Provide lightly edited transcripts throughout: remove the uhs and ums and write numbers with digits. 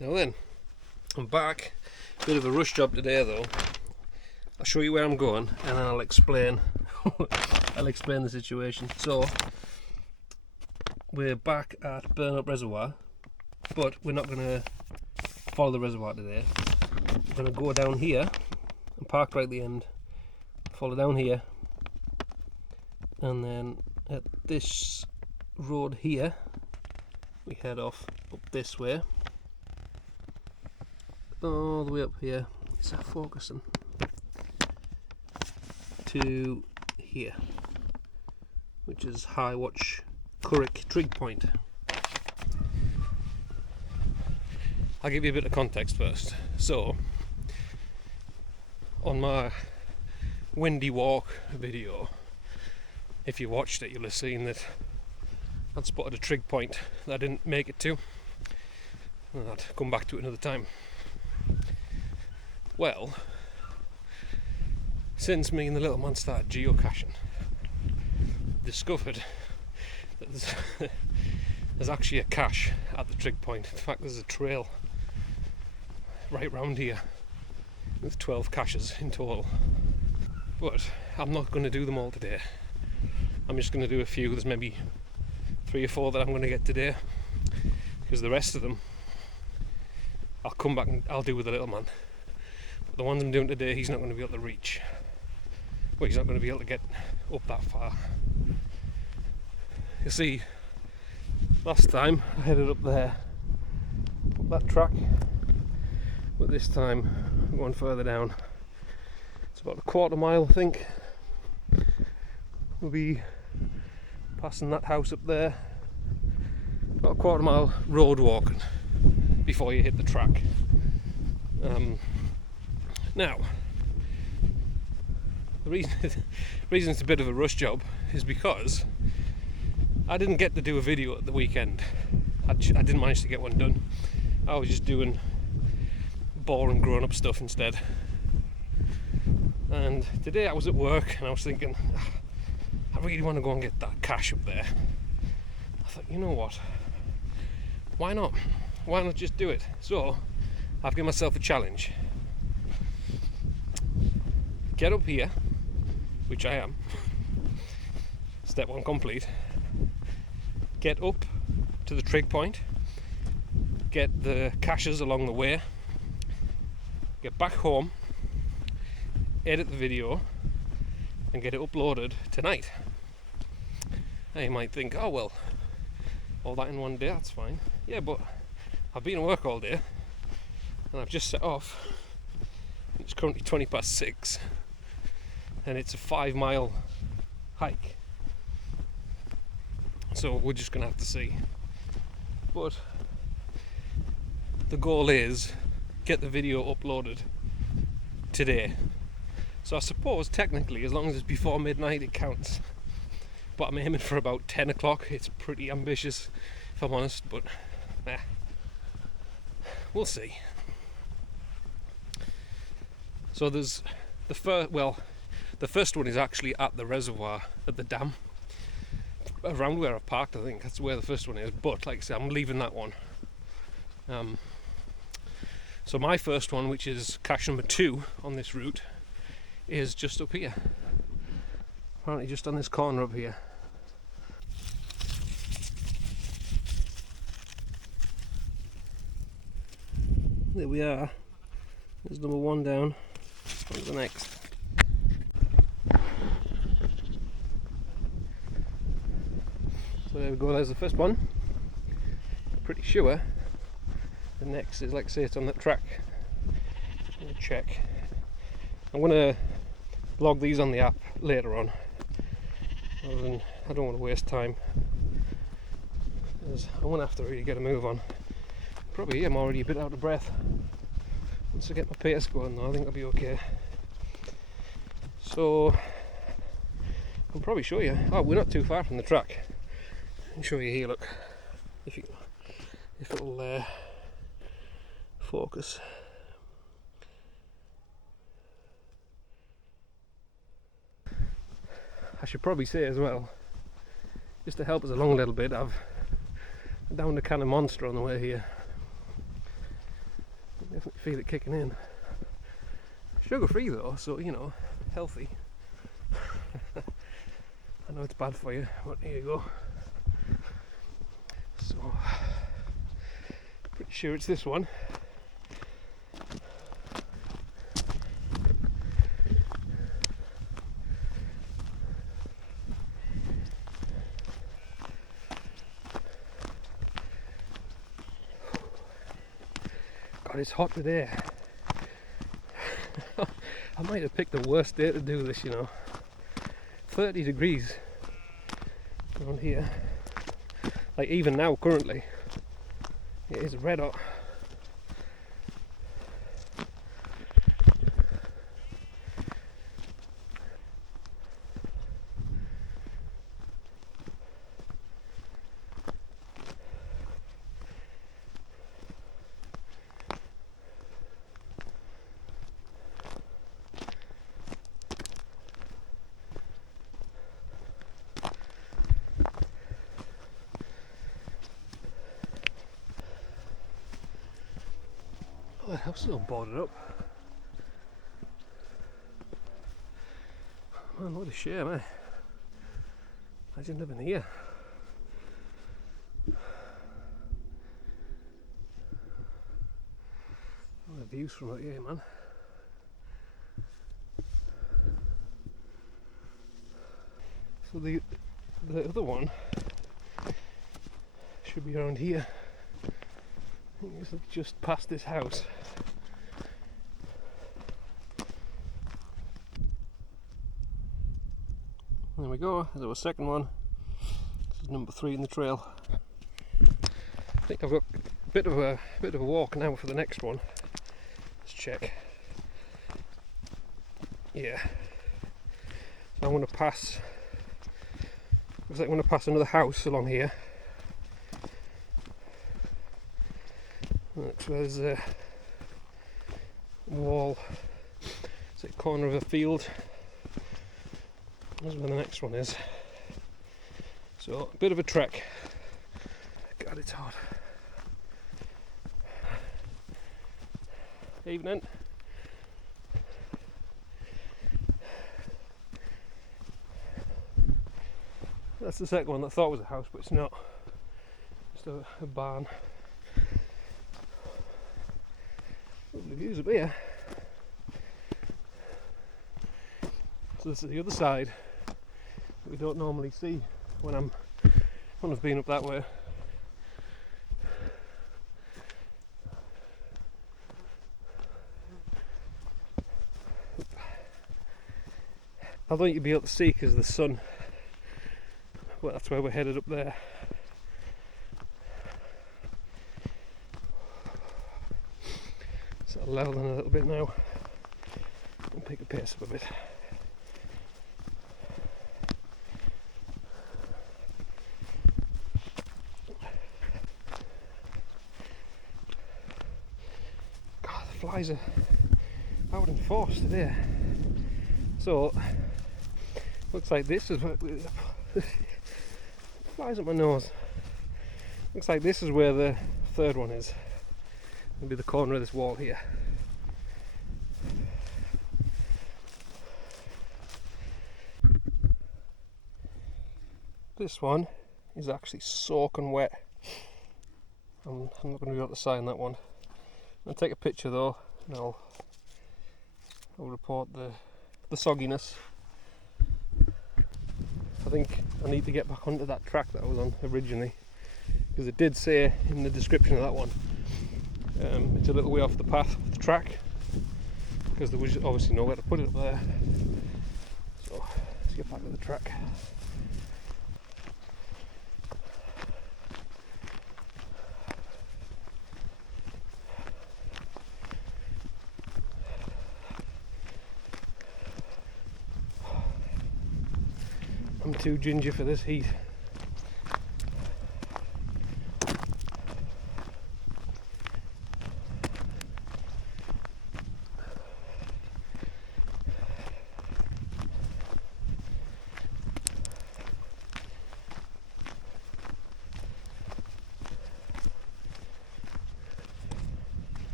Now then, I'm back. Bit of a rush job today though. I'll show you where I'm going and then I'll explain the situation. So we're back at Burnhope Reservoir, but we're not going to follow the reservoir today. We're going to go down here and park right at the end, follow down here, and then at this road here we head off up this way all the way up here. Is that focusing? To here, which is High Watch Currick Trig Point. I'll give you a bit of context first. So, on my windy walk video, if you watched it, you'll have seen that I'd spotted a trig point that I didn't make it to, and I'd come back to it another time. Well, since me and the little man started geocaching, discovered that there's actually a cache at the trig point. In fact, there's a trail right round here with 12 caches in total. But I'm not going to do them all today. I'm just going to do a few. There's maybe 3 or 4 that I'm going to get today, because the rest of them I'll come back and I'll do with the little man. But the ones I'm doing today, he's not going to be able to reach. Well, he's not going to be able to get up that far. You see, last time I headed up there, up that track, but this time I'm going further down. It's about a quarter mile, I think. We'll be passing that house up there. About a quarter mile road walking before you hit the track. Now, the reason it's a bit of a rush job is because I didn't get to do a video at the weekend. I didn't manage to get one done. I was just doing boring grown-up stuff instead. And today I was at work and I was thinking, I really want to go and get that cache up there. I thought, you know what? Why not? Why not just do it? So I've given myself a challenge. Get up here, which I am. Step 1 complete. Get up to the trig point, get the caches along the way, get back home, edit the video and get it uploaded tonight. Now you might think, oh well, all that in one day, that's fine. Yeah, but I've been at work all day and I've just set off. It's currently 6:20 and it's a 5-mile hike, so we're just gonna have to see. But the goal is get the video uploaded today. So I suppose technically, as long as it's before midnight, it counts. But I'm aiming for about 10 o'clock. It's pretty ambitious, if I'm honest, but we'll see. So there's the first one is actually at the reservoir, at the dam, around where I parked. I think that's where the first one is. But like I said, I'm leaving that one. So my first one, which is cache number 2 on this route, is just up here. Apparently just on this corner up here. There we are. There's number 1 down. On to the next. So there we go, there's the first one. Pretty sure the next is, like I say, it's on that track. I'm going to check. I'm going to log these on the app later on. I don't want to waste time, because I'm going to have to really get a move on. Probably I'm already a bit out of breath. Once I get my pace going though, I think I'll be okay. So I'll probably show you. Oh, we're not too far from the track. I'll show you here, look. If it'll focus. I should probably say as well, just to help us along a little bit, I've downed a can of Monster on the way here. Definitely feel it kicking in. Sugar free though, so you know, healthy. I know it's bad for you, but here you go. So, pretty sure it's this one. God, it's hot today. I might have picked the worst day to do this, you know. 30 degrees around here. Like even now, currently, it is red hot. Oh, the house is all boarded up. Man, what a shame, eh? Imagine living here. Oh, the views from out here, man. So the other one should be around here. I think it's just past this house. There we go, there's our second one. This is number 3 in the trail. I think I've got a bit of a walk now for the next one. Let's check. Yeah. So I'm going to pass. Looks like I'm going to pass another house along here. Looks like there's a wall. It's at the corner of a field. That's where the next one is. So a bit of a trek. God, it's hot. Evening. That's the second one. I thought was a house, but it's not. Just a barn. Lovely views up here. So this is the other side that we don't normally see when I've been up that way. I thought you'd be able to see because of the sun. Well, that's where we're headed up there. So I'll level in a little bit now and pick the pace up a bit. God, the flies are out in force today. So, looks like this is where flies at my nose. Looks like this is where the third one is. It'll be the corner of this wall here. This one is actually soaking wet. I'm not going to be able to sign that one. I'll take a picture though, and I'll report the sogginess. I think I need to get back onto that track that I was on originally, because it did say in the description of that one it's a little way off the path of the track, because there was obviously nowhere to put it up there. So let's get back to the track. I'm too ginger for this heat.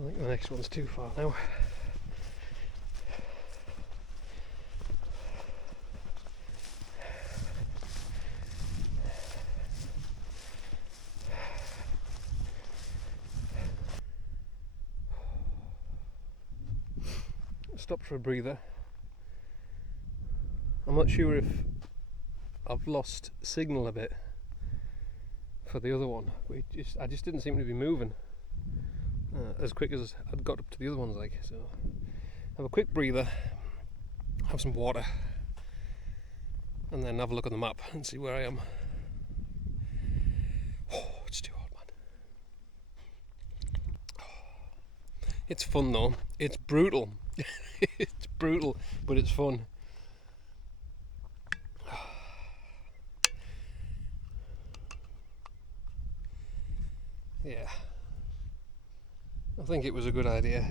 I think the next one's too far now. Stopped for a breather. I'm not sure if I've lost signal a bit for the other one. I just didn't seem to be moving as quick as I'd got up to the other ones, like. So have a quick breather, have some water, and then have a look on the map and see where I am. Oh, it's too hot, man. It's fun though. It's brutal. It's brutal, but it's fun. Yeah, I think it was a good idea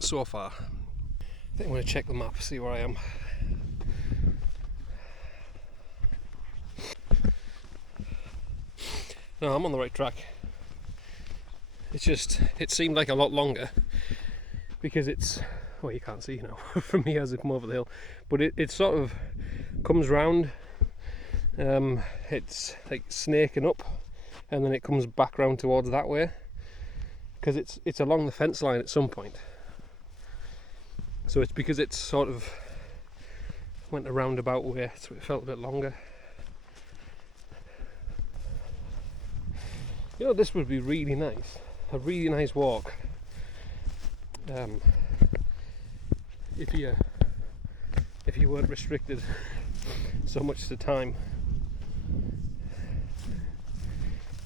so far. I think I'm going to check the map, see where I am. No, I'm on the right track. It's just, it seemed like a lot longer because it's, well, you can't see now from me as I come over the hill, but it sort of comes round. It's like snaking up, and then it comes back round towards that way because it's along the fence line at some point. So it's because it's sort of went a roundabout way, so it felt a bit longer. You know, this would be really nice, a really nice walk. If you weren't restricted so much to time.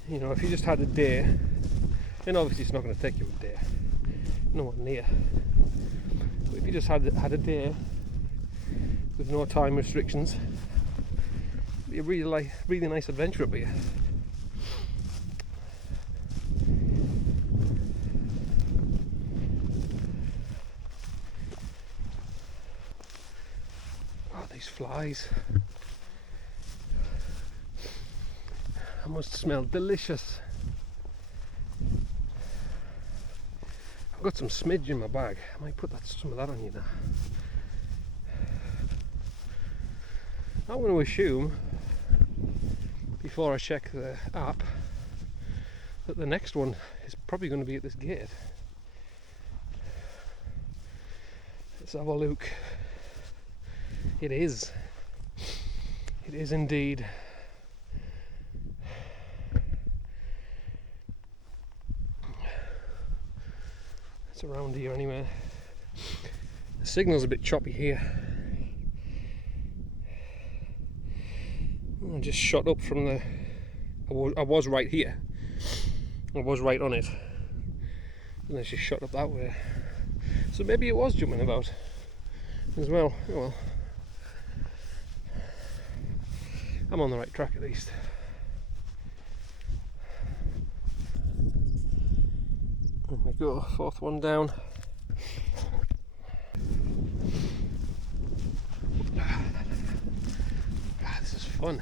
You know, if you just had a day, and obviously it's not going to take you a day, nowhere near. But if you just had a day with no time restrictions, it'd be a really nice adventure up here. Oh, these flies. That must smell delicious. I've got some smidge in my bag. I might put some of that on you now. I'm going to assume, before I check the app, that the next one is probably going to be at this gate. Let's have a look. It is. It is indeed. It's around here anyway. The signal's a bit choppy here. I just shot up from the... I was right here. I was right on it. And then she shot up that way. So maybe it was jumping about as well. Oh well. I'm on the right track at least. There we go, fourth one down. Ah, this is fun.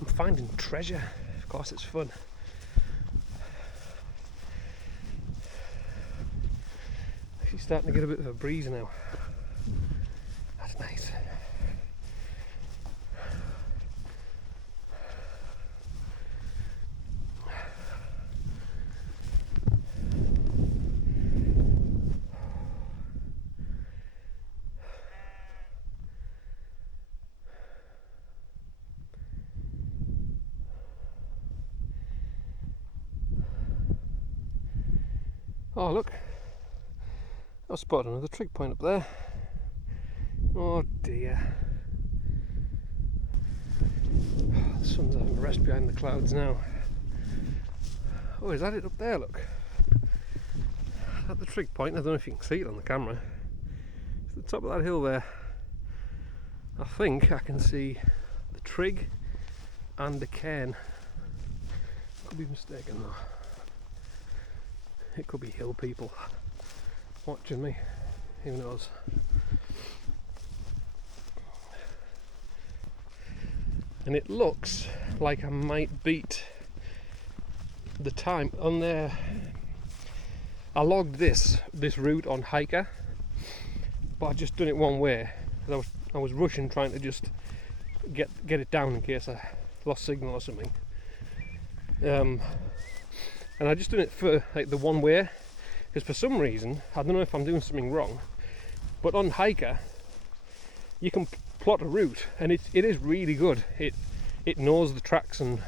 I'm finding treasure. Of course it's fun. Actually starting to get a bit of a breeze now. That's nice. Oh look, I've spotted another trig point up there. Oh dear. The sun's having a rest behind the clouds now. Oh, is that it up there, look? Is that the trig point? I don't know if you can see it on the camera. It's at the top of that hill there. I think I can see the trig and the cairn. Could be mistaken though. It could be hill people watching me, who knows. and it looks like I might beat the time on there. I logged this route on Hiker, but I just done it one way. I was rushing, trying to just get it down in case I lost signal or something. And I just done it for like the one way, because for some reason, I don't know if I'm doing something wrong, but on Hiker you can plot a route, and it is really good. It knows the tracks and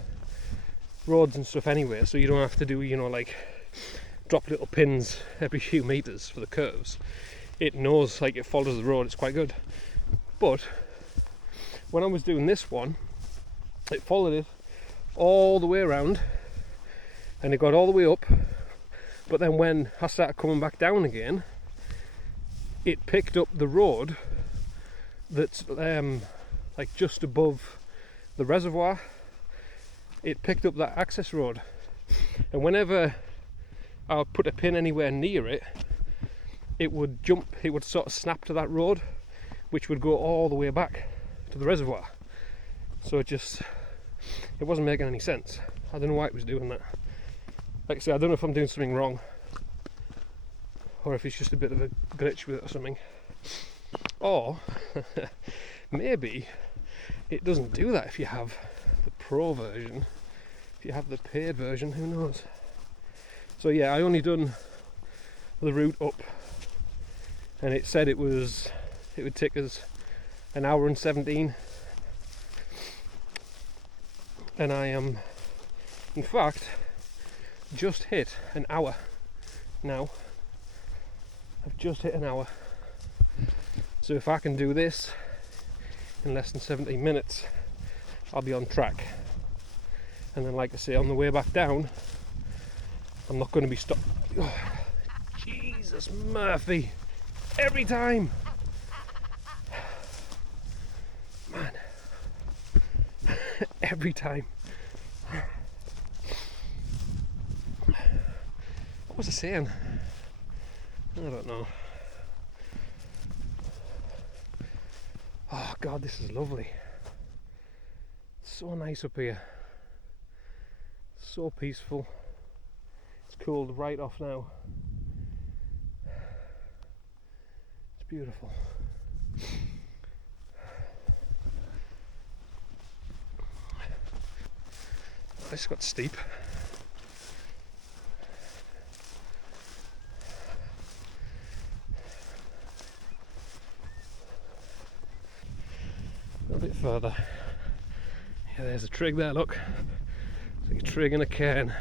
roads and stuff anyway, so you don't have to do, you know, like drop little pins every few meters for the curves. It knows, like, it follows the road. It's quite good. But when I was doing this one, it followed it all the way around and it got all the way up, but then when I started coming back down again, it picked up the road that's like just above the reservoir. It picked up that access road, and whenever I would put a pin anywhere near it, it would jump, it would sort of snap to that road, which would go all the way back to the reservoir. So it wasn't making any sense. I don't know why it was doing that. Like I say, I don't know if I'm doing something wrong, or if it's just a bit of a glitch with it or something. Or maybe it doesn't do that if you have the pro version. If you have the paid version, who knows? So yeah, I only done the route up, and it said it would take us an hour and 17, and I am in fact just hit an hour now. I've just hit an hour, so if I can do this in less than 17 minutes, I'll be on track. And then, like I say, on the way back down, I'm not going to be stopped. Oh, Jesus, Murphy! Every time! Man. Every time. What was I saying? I don't know. Oh God, this is lovely. So nice up here. So peaceful. It's cooled right off now. It's beautiful. This got steep. A bit further. Yeah, there's a trig there, look. It's like a trig and a cairn.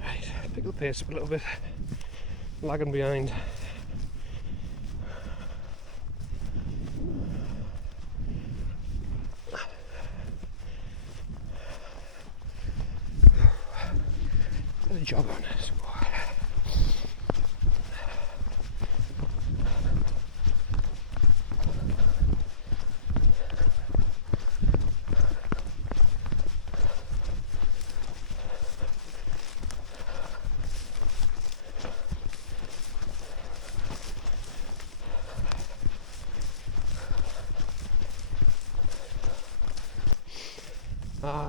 Right, pick the pace up a little bit. Lagging behind. There's a jog on this.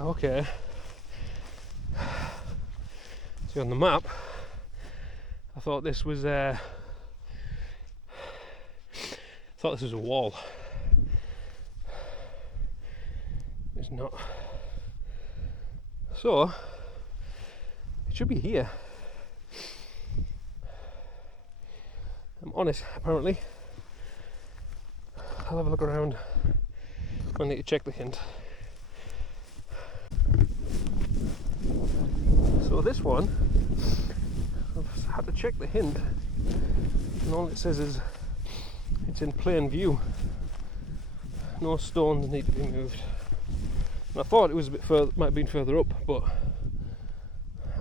Okay. See, on the map, I thought this was a wall. It's not. So it should be here. I'm on it, apparently. I'll have a look around. I need to check the hint. So this one, I've had to check the hint, and all it says is it's in plain view. No stones need to be moved. And I thought it was a bit further, might have been further up, but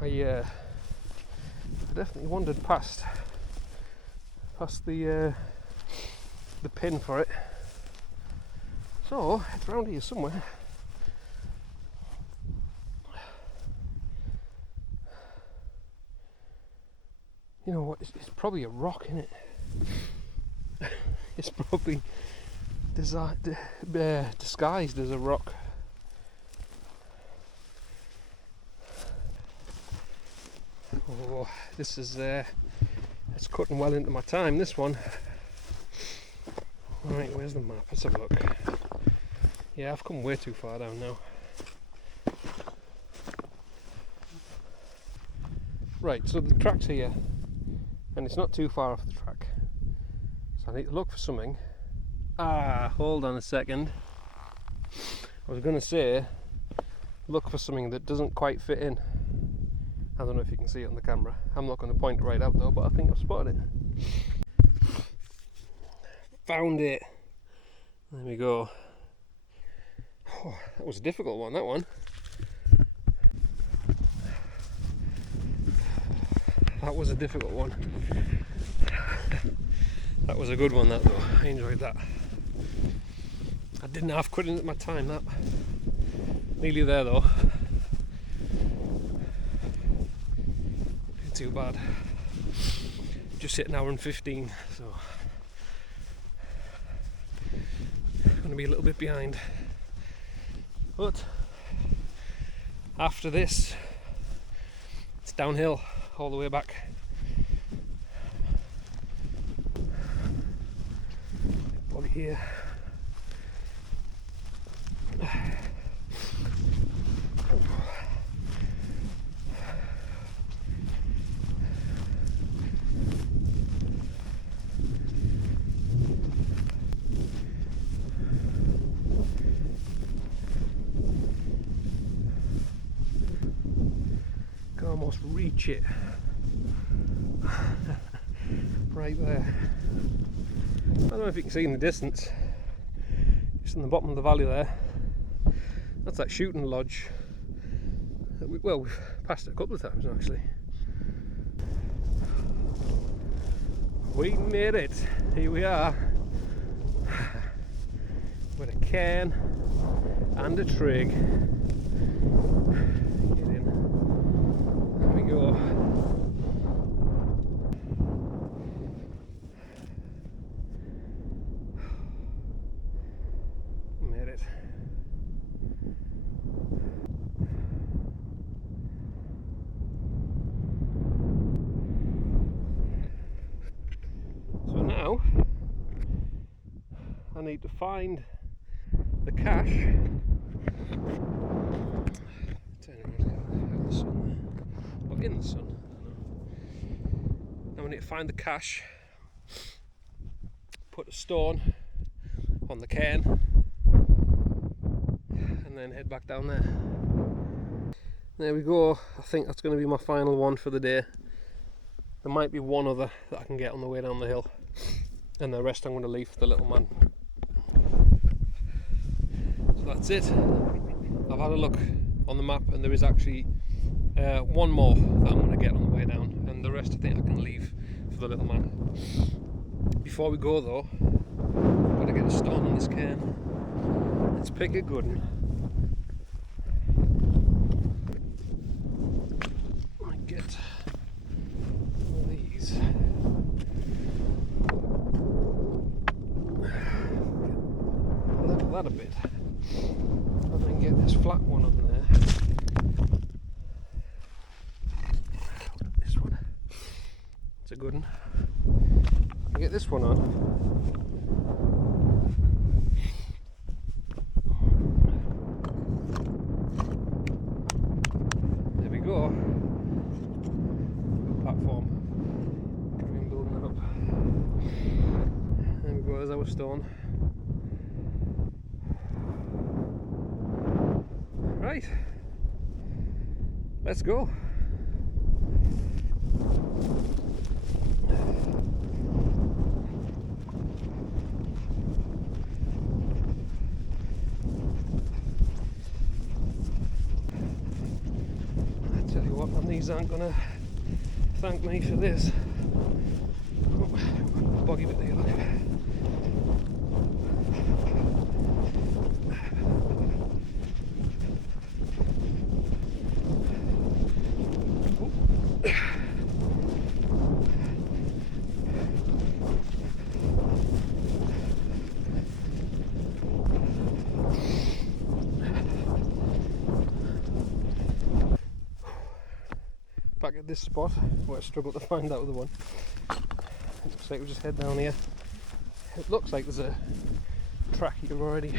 I definitely wandered past the pin for it. So it's around here somewhere. You know what, it's probably a rock, isn't it? It's probably disguised as a rock. Oh, this is it's cutting well into my time, this one. Right, where's the map? Let's have a look. Yeah, I've come way too far down now. Right, so the track's here, and it's not too far off the track. So I need to look for something. Hold on a second. I was going to say, look for something that doesn't quite fit in. I don't know if you can see it on the camera. I'm not going to point it right out though, but I think I've spotted it. Found it. There we go. Oh, that was a difficult one, that one. That was a difficult one. That was a good one, that though. I enjoyed that. I didn't half quit into my time, that. Nearly there though. Not too bad. Just hit an hour and 15, so going to be a little bit behind. But after this, it's downhill all the way back. Body here. Can almost reach it. Right there. I don't know if you can see in the distance, just in the bottom of the valley there. That's that shooting lodge. We've passed it a couple of times actually. We made it. Here we are. With a can and a trig. Get in. There we go. Made it. So now I need to find the cache. Turn around, the sun there. Or in the sun. Now we need to find the cache, put a stone on the cairn, and then head back down there. There we go. I think that's going to be my final one for the day. There might be one other that I can get on the way down the hill, and the rest I'm going to leave for the little man. So that's it. I've had a look on the map, and there is actually one more that I'm going to get on the way down, and the rest I think I can leave for the little man. Before we go though, I've got to get a stone on this cairn. Let's pick a good one. I get one of these. Level that a bit. And then get this flat one on there. This one. It's a good one. Get this one on. There we go. Platform. Carry on building it up. There we go, there's our stone. Right. Let's go. These aren't gonna thank me for this. Oh, boggy bit there, look. back at this spot where I struggled to find that other one. It looks like we just head down here. It looks like there's a track here already.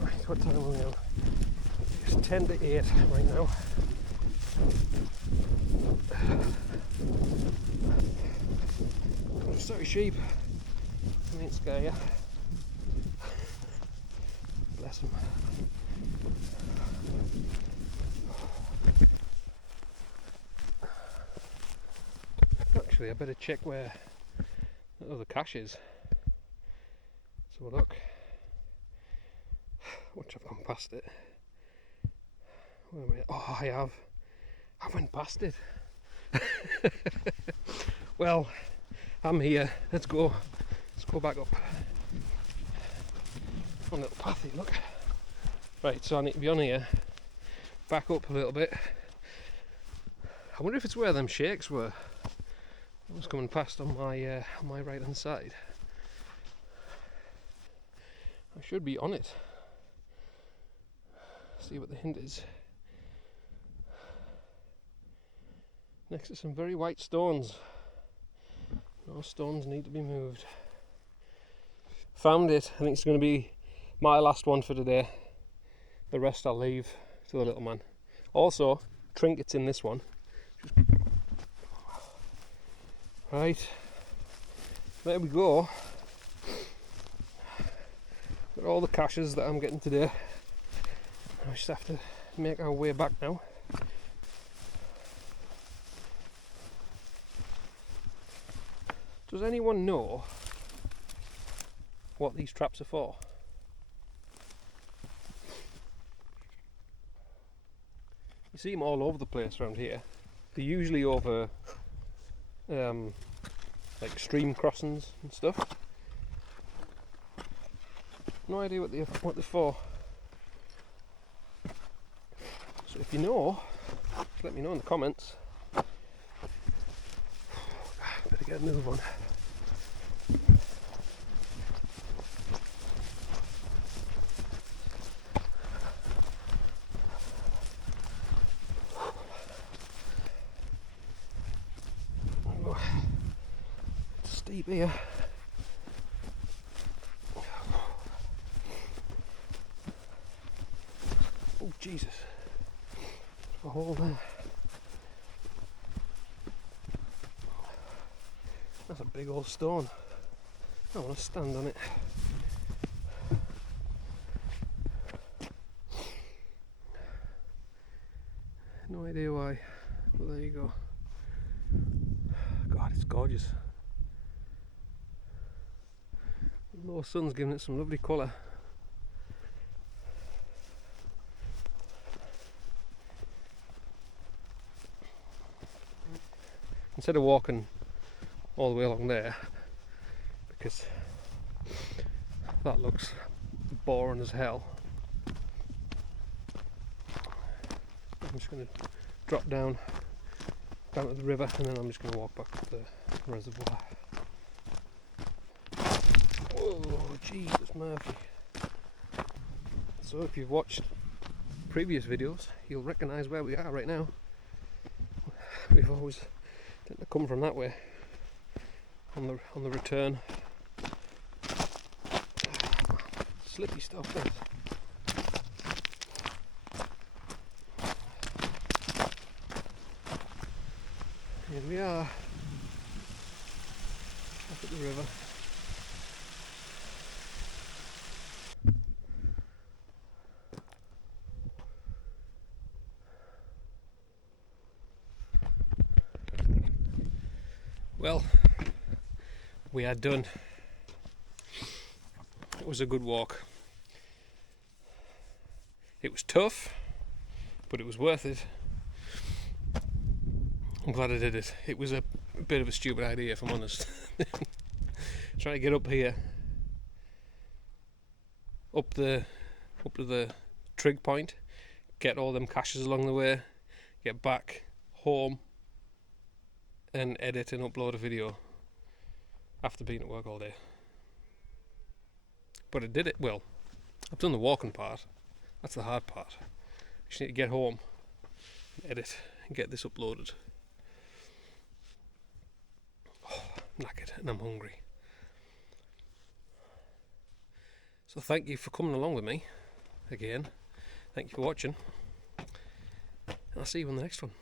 Right, what time are we now? It's 10 to 8 right now. Sorry sheep, I ain't scare you. Bless them. Actually, I better check where the other cache is. So look, watch, I've gone past it. Where am I? Oh, I have. I went past it. Well, I'm here. Let's go. Let's go back up. On a little pathy, look. Right, so I need to be on here. Back up a little bit. I wonder if it's where them shakes were. I was coming past on my right hand side. I should be on it. See what the hint is. Next to some very white stones. No stones need to be moved. Found it. I think it's going to be my last one for today. The rest I'll leave to the little man. Also, trinkets in this one. Right, there we go. Got all the caches that I'm getting today. I just have to make our way back now. Does anyone know what these traps are for? You see them all over the place around here. They're usually over like stream crossings and stuff. No idea what they're for. So if you know, just let me know in the comments. Better get a move on. It's steep here. Oh Jesus! A hole there. That's a big old stone. I want to stand on it. No idea why, but there you go. God, it's gorgeous. The low sun's giving it some lovely colour. Instead of walking all the way along there, because that looks boring as hell, I'm just going to drop down to the river, and then I'm just going to walk back to the reservoir. Whoa, Jesus Murphy. So if you've watched previous videos, you'll recognise where we are right now. We've always tend to come from that way on the return. Slippy stuff there. Here we are, up at the river. Well, we are done. It was a good walk. It was tough, but it was worth it. I'm glad I did it. It was a bit of a stupid idea, if I'm honest. Trying to get up here, up to the trig point, get all them caches along the way, get back home, and edit and upload a video after being at work all day. But I did it. Well, I've done the walking part. That's the hard part. I just need to get home edit and get this uploaded. Oh, I'm knackered and I'm hungry. So thank you for coming along with me again. Thank you for watching. And I'll see you on the next one.